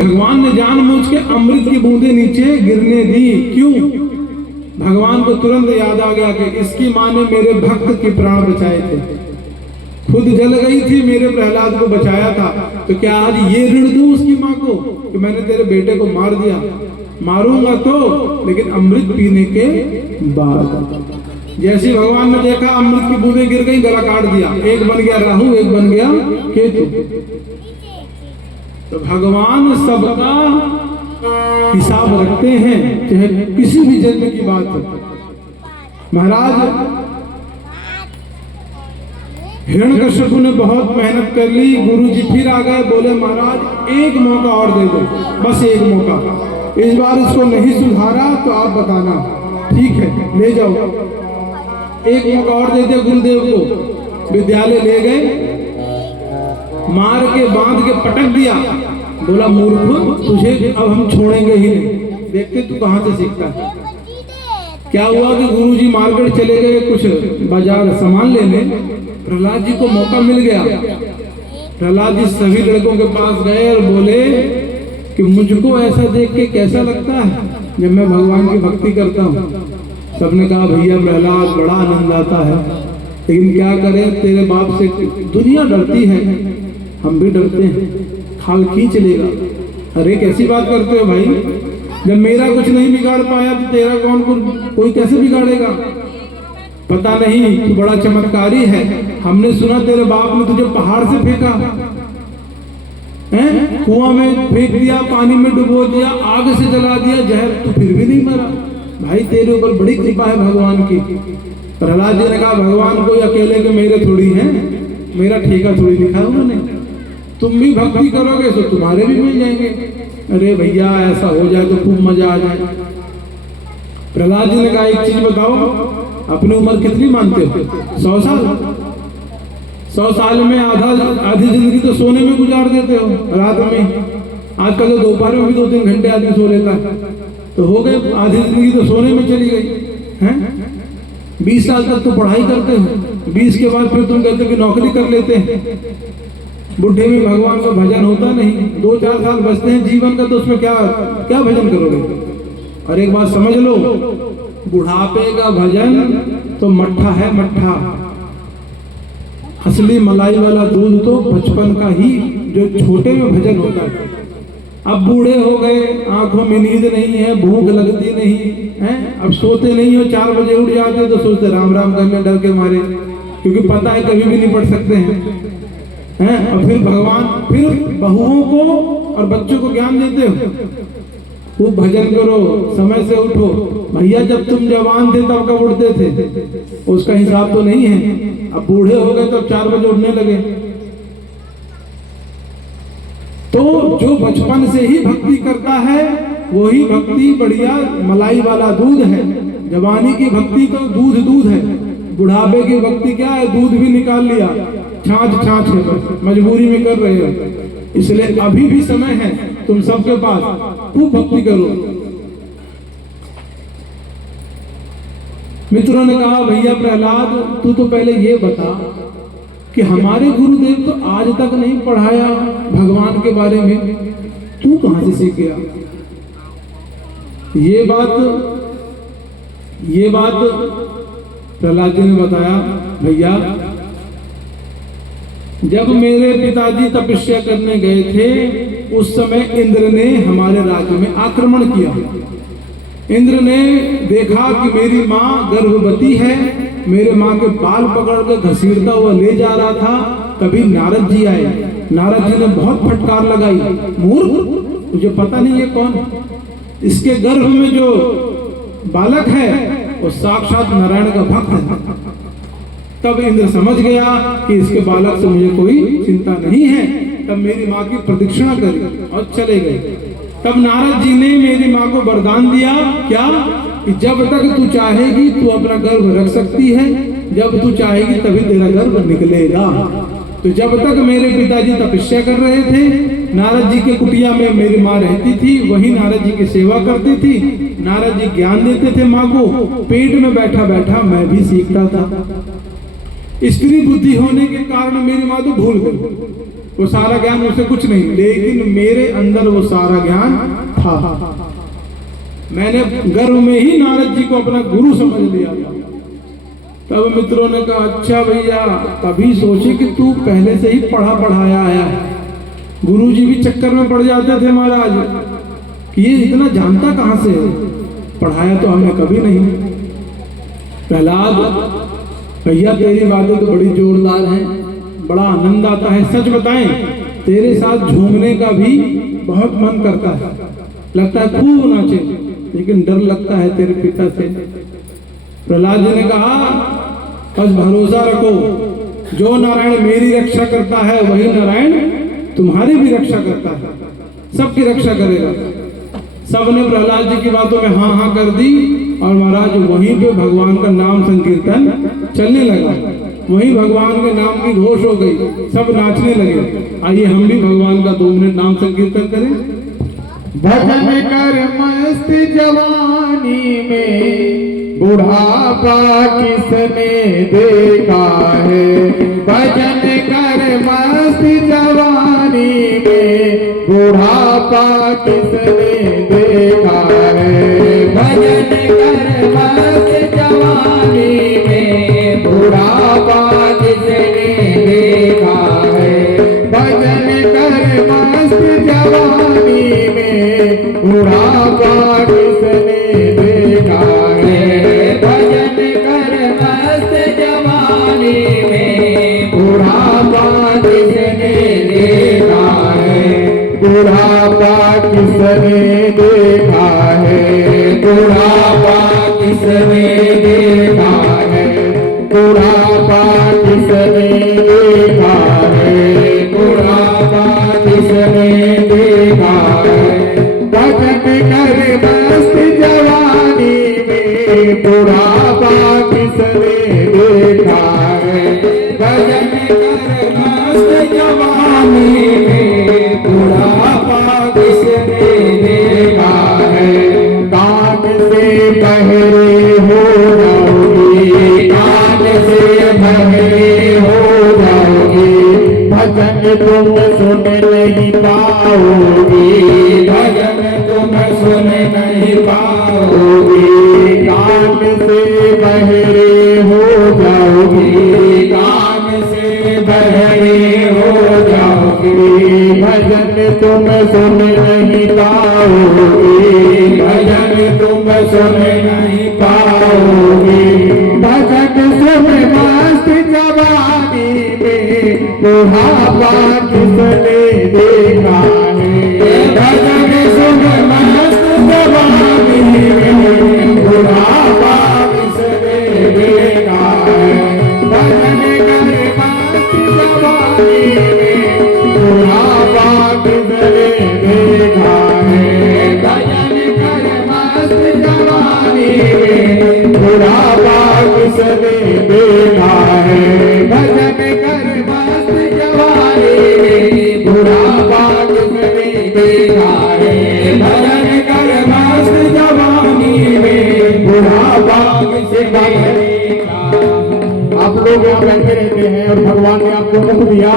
भगवान ने जानबूझ के अमृत की बूंदें नीचे गिरने दी। क्यों? भगवान को तुरंत याद आ गया कि इसकी माँ ने मेरे भक्त के प्राण बचाए थे, खुद जल गई थी, मेरे प्रहलाद को बचाया था, तो क्या आज ये ऋण दूं उसकी माँ को कि मैंने तेरे बेटे को मार दिया? मारूंगा तो, लेकिन अमृत पीने के बाद। जैसे भगवान ने देखा अमृत की बूंदें गिर गई, गला काट दिया, एक बन गया राहु, एक बन गया केतु। तो भगवान सबका हिसाब रखते हैं, चाहे किसी भी जन्म की बात हो। महाराज हिरण्यकश्यप ने बहुत मेहनत कर ली, गुरुजी फिर आ गए, बोले महाराज एक मौका और दे दो, बस एक मौका, इस बार इसको नहीं सुधारा तो आप बताना। ठीक है, ले जाओ, एक मौका और दे दिया गुरुदेव को। विद्यालय ले गए, मार के बांध के पटक दिया, बोला मूर्ख, तुझे अब हम छोड़ेंगे ही नहीं, देखते तू कहां से सीखता है। क्या हुआ कि गुरुजी मार्केट चले गए कुछ बाजार सामान लेने, प्रहलाद जी को मौका मिल गया। प्रहलाद जी सभी लड़कों के पास गए और बोले कि मुझको ऐसा देख के कैसा लगता है जब मैं भगवान की भक्ति करता हूँ। सबने कहा भैया प्रहलाद बड़ा आनंद आता है, लेकिन क्या करें, तेरे बाप से दुनिया डरती है, हम भी डरते हैं, खाल खींच लेगा। अरे कैसी बात करते हो भाई, जब मेरा कुछ नहीं बिगाड़ पाया तो तेरा कोई कैसे बिगाड़ेगा? पता नहीं तू बड़ा चमत्कारी है, हमने सुना तेरे बाप ने तुझे पहाड़ से फेंका है, कुआं में फेंक दिया, पानी में डुबो दिया, आग से जला दिया, जहर, तू फिर भी नहीं मरा। भाई तेरे ऊपर बड़ी कृपा है भगवान की। प्रहलाद जी ने कहा भगवान कोई अकेले के मेरे थोड़ी हैं, मेरा ठेका थोड़ी लिखा उन्होंने, तुम भी भक्ति करोगे तो तुम्हारे भी मिल जाएंगे। अरे भैया ऐसा हो जाए तो खूब मजा आ जाए। प्रहलाद जी ने कहा एक चीज बताओ, अपनी उम्र कितनी मानते हो? 100 साल? 100 साल में आधी जिंदगी तो सोने में गुजार देते हो, रात में। आजकल तो दोपहर में भी 2-3 घंटे आदमी सो लेता है, तो हो गए आधी जिंदगी तो सोने में चली गई है। 20 साल तक तो पढ़ाई करते हो, 20 के बाद फिर तुम कहते हो कि नौकरी कर लेते हैं। बुढ़े में भगवान का भजन होता नहीं, 2-4 साल बचते हैं जीवन का, तो उसमें क्या क्या भजन करोगे? और एक बात समझ लो, बुढ़ापे का भजन तो मट्ठा है, मट्ठा। असली मलाई वाला दूध तो बचपन का ही, जो छोटे में भजन होता है। अब बूढ़े हो गए, आंखों में नींद नहीं है, भूख लगती नहीं है, अब सोते नहीं हो, 4 बजे उठ जाते तो सोचते राम राम करने डर के मारे, क्योंकि पता है कभी भी नहीं पढ़ सकते हैं। और फिर भगवान फिर बहुओं को और बच्चों को ज्ञान देते हो, खूब भजन करो, समय से उठो। भैया जब तुम जवान थे तब कब उठते थे? उसका हिसाब तो नहीं है। अब बूढ़े हो गए तब 4 बजे उठने लगे। तो जो बचपन से ही भक्ति करता है वही भक्ति बढ़िया मलाई वाला दूध है। जवानी की भक्ति तो दूध है, बुढ़ापे की भक्ति क्या है? दूध भी निकाल लिया, छाछ है, बस मजबूरी में कर रहे हो। इसलिए अभी भी समय है तुम सबके पास, खूब भक्ति करो। मित्रों ने कहा भैया प्रहलाद तू तो पहले ये बता कि हमारे गुरुदेव तो आज तक नहीं पढ़ाया भगवान के बारे में, तू कहां से सीख गया? ये बात प्रहलाद जी ने बताया, भैया जब मेरे पिताजी तपस्या करने गए थे उस समय इंद्र ने हमारे राज्य में आक्रमण किया। इंद्र ने देखा कि मेरी माँ गर्भवती है, मेरे माँ के बाल पकड़ कर घसीटता हुआ ले जा रहा था। तभी नारद जी आए, नारद जी ने बहुत फटकार लगाई, मूर्ख तुझे पता नहीं है कौन? इसके गर्भ में जो बालक है वो साक्षात नारायण का भक्त है। तब इंद्र समझ गया कि इसके बालक से मुझे कोई चिंता नहीं है। तब मेरी माँ की प्रदक्षिणा करी और चले गए। तब नारद जी ने मेरी माँ को वरदान दिया, क्या? कि जब तक तू चाहेगी तू अपना गर्भ रख सकती है, जब तू चाहेगी तभी तेरा गर्भ निकलेगा। तो जब तक मेरे पिताजी तपस्या कर रहे थे, नारद जी के कुटिया में मेरी माँ रहती थी, वही नारद जी की सेवा करती थी। नारद जी ज्ञान देते थे माँ को, पेट में बैठा बैठा मैं भी सीखता था। स्त्री बुद्धि होने के कारण मेरी माँ तो भूल गई, वो सारा ज्ञान मुझसे कुछ नहीं, लेकिन मेरे अंदर वो सारा ज्ञान था। मैंने गर्भ में ही नारद जी को अपना गुरु समझ लिया था। तब मित्रों ने कहा अच्छा भैया, कभी सोचे कि तू पहले से ही पढ़ा पढ़ाया आया है। गुरु जी भी चक्कर में पड़ जाते थे महाराज कि ये इतना जानता कहां से है, पढ़ाया तो हमने कभी नहीं। प्रहलाद भैया तेरी बातें तो बड़ी जोरदार हैं, बड़ा आनंद आता है। सच बताएं, तेरे साथ झूमने का भी बहुत मन करता है, लगता है खूब नाचे, लेकिन डर लगता है तेरे पिता से। प्रहलाद जी ने कहा बस भरोसा रखो, जो नारायण मेरी रक्षा करता है वही नारायण तुम्हारी भी रक्षा करता है, सबकी रक्षा करेगा। सबने प्रहलाद जी की बातों में हाँ हाँ कर दी और महाराज वहीं पे भगवान का नाम संकीर्तन चलने लगा। वहीं भगवान के नाम की घोष हो गई, सब नाचने लगे। आइए हम भी भगवान का 2 मिनट नाम संकीर्तन करें। भजन कर मस्त जवानी में बुढ़ापा किसने देखा है। भजन कर मस्त जवानी में बुढ़ापा किसने देखा है। भजन कर मस्त जवानी में बुढ़ापा किसने देखा है। भजन कर मस्त जवानी में बुढ़ापा किसने देखा है। भजन कर मस्त जवानी में बुढ़ापा किसने देखा है। बुढ़ापा किसने देखा है। बुढ़ापा किसने देखा है। बुढ़ापा किसने देखा है। बुढ़ापा किसने देखा है। भजन कर मस्त जवानी में बुढ़ापा किसने देखा है। भजन कर मस्त जवानी में बुढ़ापा किसने देखा है। कान से बहरे हो जाओगे, कान से बहरे हो जाओगे, भजन तुम सुन नहीं पाओगे। भजन तुम सुन नहीं पाओगे। कान से बहरे हो जाओगे, कान से बहरे हो जाओगे, भजन तुम सुन नहीं पाओगे। भजन तुम सुन नहीं पाओगे। भजन सुन मस्त जवानी में बुढ़ापा किसने देखा है। भजन सुन मस्त जवानी में बुढ़ापा किसने देखा है। भजन कर मस्त जवानी में बुढ़ापा किसने देखा है। भजन कर मस्त जवानी में बुढ़ापा किसने देखा है। भजन कर मस्त जवानी में बुढ़ापा किसने देखा है। भजन कर मस्त जवानी में बुढ़ापा किसने देखा। आप लोग यहाँ बैठे रहते हैं और भगवान ने आपको मुख दिया,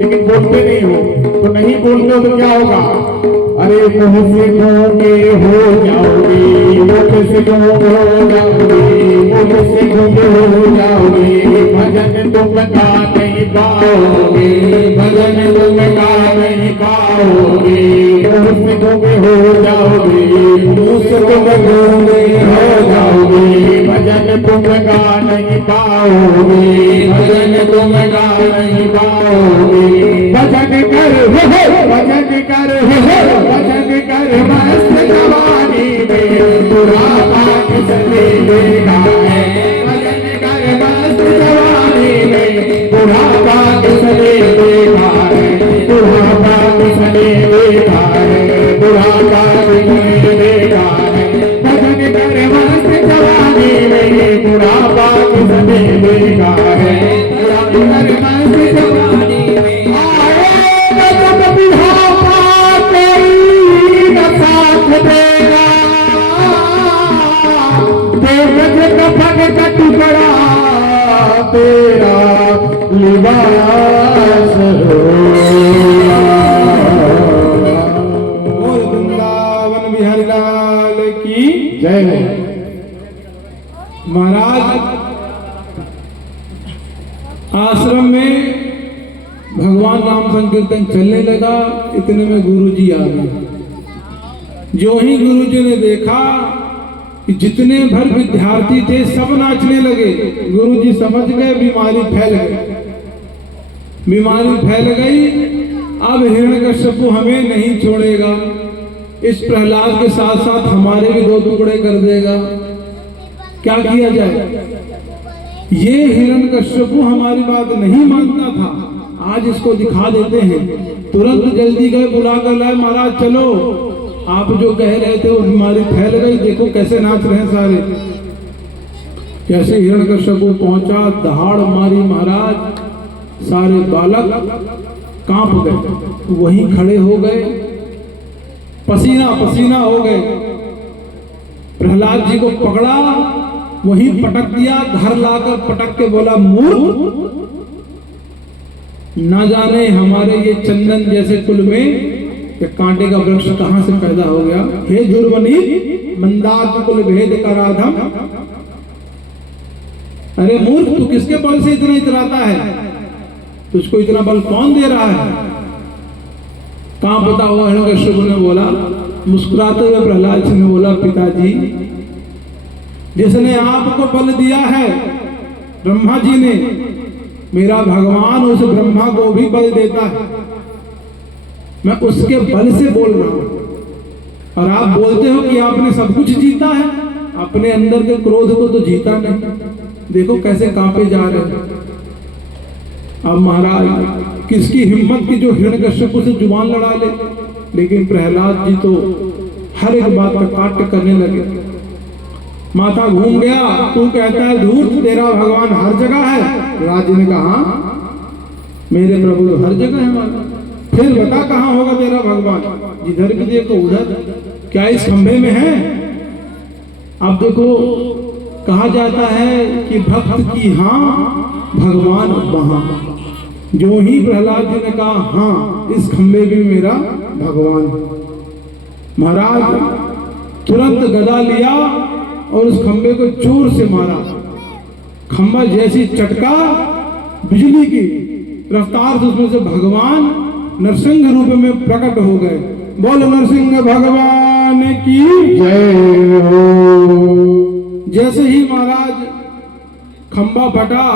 लेकिन बोलते नहीं हो, तो नहीं बोलते हो तो क्या होगा। अरे मुँह से गूंगे हो जाओगे, मुँह से गूंगे हो जाओगे, मुँह से गूंगे हो जाओगे, भजन तुम गा नहीं पाओगे। भजन तुम गा नहीं पाओगे। मुँह से गूंगे हो जाओगे, मुँह से तुम गूंगे हो जाओगे, भजन तुम गा नहीं पाओगे। भजन तुम गा नहीं पाओगे। भजन कर भजन कर भजन कर मस्त जवानी में बुढ़ापा किसने देखा है। भजन कर मस्त जवानी में बुढ़ापा किसने देखा है। बुढ़ापा किसने देखा है। बुढ़ापा किसने देखा है। भजन कर मस्त जवानी में बुढ़ापा किसने देखा है। भजन कर मस्त जवानी में कफन का टुकड़ा तेरा लिबास हो। जय हो। महाराज आश्रम में भगवान नाम संकीर्तन चलने लगा, इतने में गुरुजी आ गए। जो ही गुरुजी ने देखा कि जितने भर विद्यार्थी थे सब नाचने लगे, गुरुजी समझ गए बीमारी फैल गई। बीमारी फैल गई, अब हिरण्यकश्यप हमें नहीं छोड़ेगा, इस प्रहलाद के साथ साथ हमारे भी 2 टुकड़े कर देगा। क्या किया जाए? ये हिरण्यकश्यप हमारी बात नहीं मानता था, आज इसको दिखा देते हैं। तुरंत जल्दी गए, बुला कर लाए, महाराज चलो, आप जो कह रहे थे वो बीमारी फैल गई, देखो कैसे नाच रहे हैं सारे। कैसे हिरण्यकश्यप पहुंचा, दहाड़ मारी महाराज, सारे बालक कांप गए, वहीं खड़े हो गए, पसीना पसीना हो गए। प्रहलाद जी को पकड़ा, वहीं पटक दिया, घर लाकर पटक के बोला, मूर्ख, ना जाने हमारे ये चंदन जैसे कुल में ये कांटे का वृक्ष कहां से पैदा हो गया। हे दुर्वनी मंदार कुल भेद कराधम, अरे मूर्ख, तू किसके बल से इतना इतराता है? तुझको इतना बल कौन दे रहा है? कहां पता हुआ? हिरण्यकश्यप ने बोला, मुस्कुराते हुए प्रहलाद जी ने बोला, पिताजी, जिसने आपको बल दिया है ब्रह्मा जी ने, मेरा भगवान उस ब्रह्मा को भी बल देता है, मैं उसके बल से बोल रहा हूं। और आप बोलते हो कि आपने सब कुछ जीता है, अपने अंदर के क्रोध को तो जीता नहीं। देखो कैसे कांपे जा रहे हैं। अब महाराज किसकी हिम्मत की जो हिरण्यकश्यप से जुबान लड़ा ले, लेकिन प्रहलाद जी तो हर एक बात का काट करने लगे। माथा घूम गया, तू कहता है धूर्त, तेरा भगवान हर जगह है। राज ने कहा, मेरे प्रभु तो हर जगह है, फिर बता कहां होगा तेरा भगवान? जिधर भी देखो उधर, क्या इस खंभे में है? अब देखो, कहा जाता है कि भक्त की हाँ, भगवान वहां। जो ही प्रहलाद जी ने कहा हाँ, इस खंभे में मेरा भगवान, महाराज तुरंत गदा लिया और उस खंभे को जोर से मारा। खंभा जैसी चटका, बिजली की रफ्तार से उसमें से भगवान नरसिंह रूप में प्रकट हो गए। बोल नरसिंह भगवान की जय हो। जैसे ही महाराज खंभा फटा,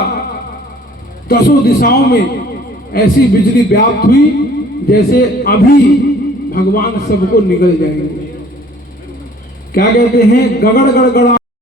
10 दिशाओं में ऐसी बिजली व्याप्त हुई जैसे अभी भगवान सबको निगल जाएंगे। क्या कहते हैं? गगड़ गड़गड़ा